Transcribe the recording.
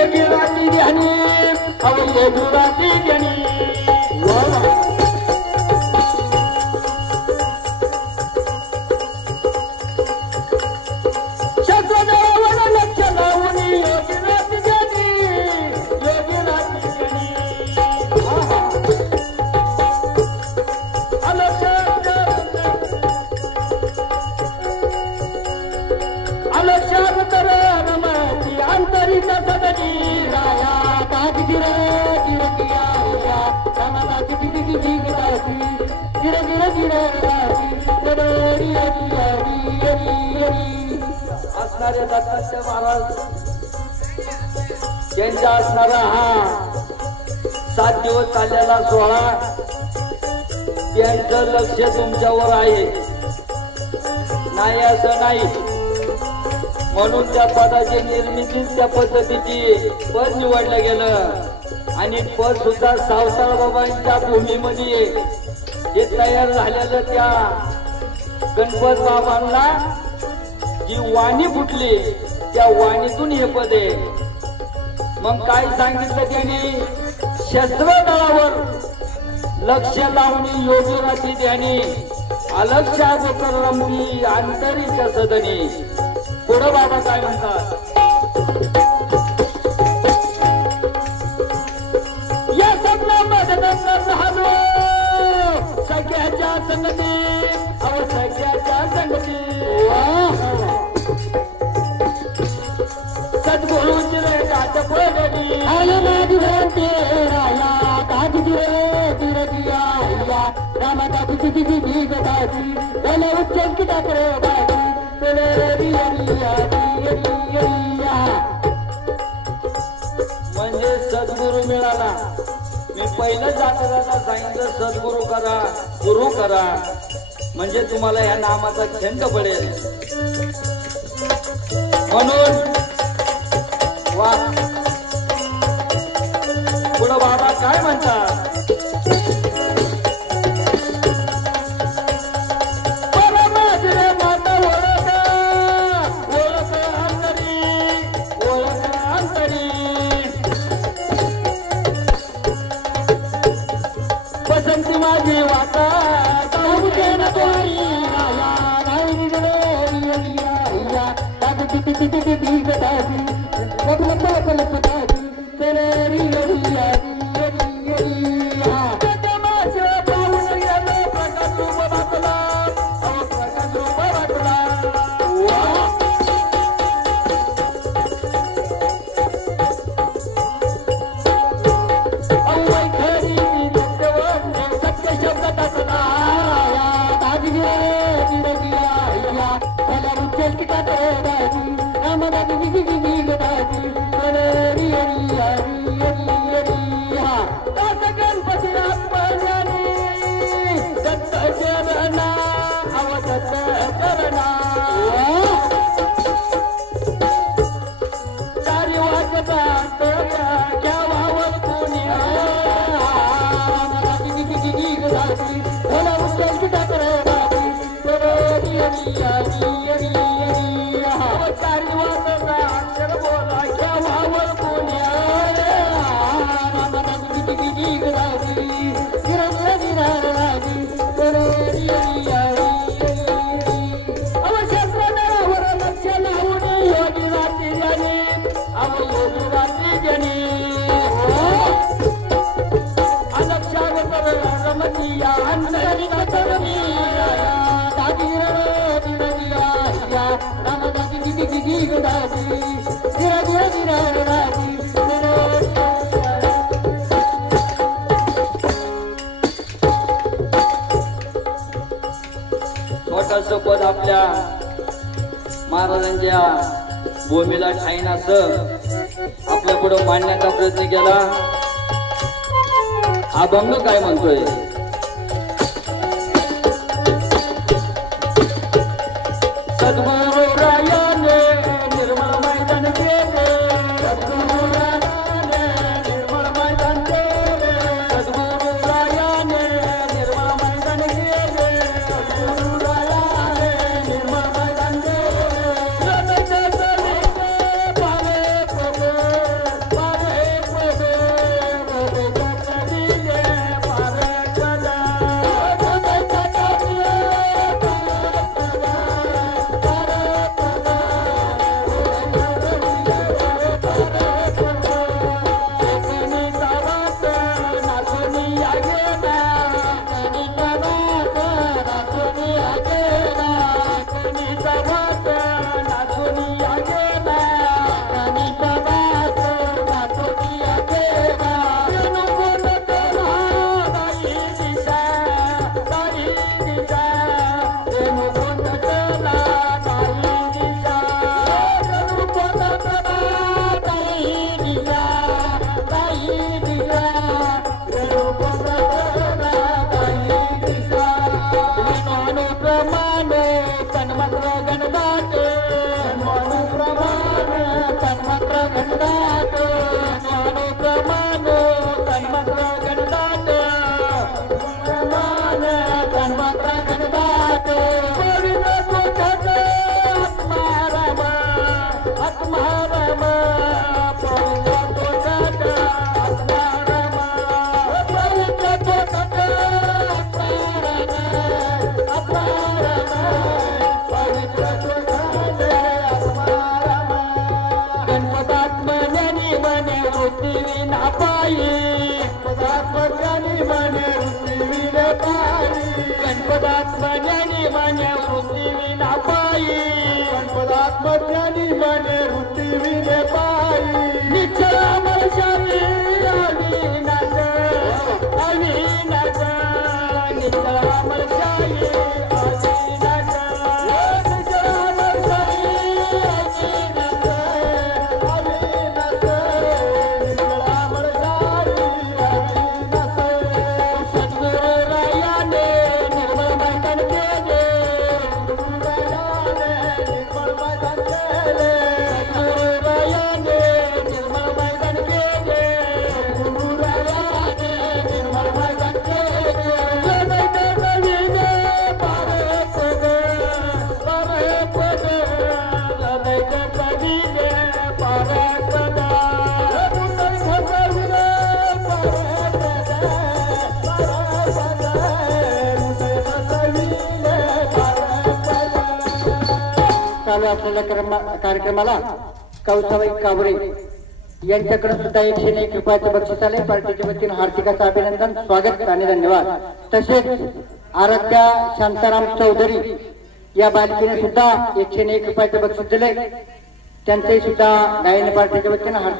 योगी राती ध्यानी अव योगी राती ध्यानी असणारे दत्तात्रय महाराज यांचा असणारा हा 7 दिवस चाललेला सोहळा त्यांचं लक्ष तुमच्यावर आहे नाही असं नाही म्हणून त्या पदाची निर्मिती त्या पद्धतीची पद निवडलं गेलं आणि पद सुद्धा सावताळ बाबांच्या भूमीमध्ये हे तयार झालेलं त्या गणपत बाबांना जी वाणी फुटली त्या वाणीतून हे पद आहे मग काय सांगितलं त्यांनी शस्त्रदळावर लक्ष लावून योगी राती ध्यानी अलक्षा गोकर रमती अंतरीच्या सदनी पुढं बाबा काय म्हणतात या सगळ्या मदत झालो सगळ्याच्या संगती अव सगळ्याच्या संगती सद्गुरूची रेगात पडली आला माझी भरते राया कागदी तिरदिया रामाचा किती किती गदाची त्याला उच्च किता करे बाजी म्हणजे सद्गुरू मिळाला मी पहिलं जाता सांगितलं सद्गुरू करा गुरु करा म्हणजे तुम्हाला या नामाचा छंद पडेल म्हणून वा पुढं बाबा काय म्हणतात माझी वाटा छोटस पद आपल्या महाराजांच्या भूमीला ठाईन असं आपल्या पुढे मांडण्याचा प्रयत्न केला अभंग काय म्हणतोय सद्गुरू रायाने निर्मळ मैदान केले सद्गुरू रायाने निर्मळ मैदान केले सद्गुरू रायाने निर्मळ मैदान केले सद्गुरू रायाने निर्मळ मैदान केले पृथ्वी नापाई गणपदात्मज्ञानी म्हणे पृथ्वी नापाई गणपदात्मज्ञानी म्हणे पृथ्वी नापाई गणपदात्मज्ञानी म्हणे पृथ्वी नापाई निश्चय मलशावी अविनाश अविनाश निश्चय मलशावी चालू असलेल्या कार्यक्रमाला कौसाबाई काबरे यांच्याकडे सुद्धा 101 रुपयाचं बक्षीस आले. पार्टीच्या वतीने हार्दिक असं अभिनंदन, स्वागत आणि धन्यवाद. तसेच आराध्या शांताराम चौधरी या बालकीने सुद्धा 101 रुपयाचं बक्षीस दिले. त्यांचे सुद्धा गायन पार्टीच्या वतीने हार्दिक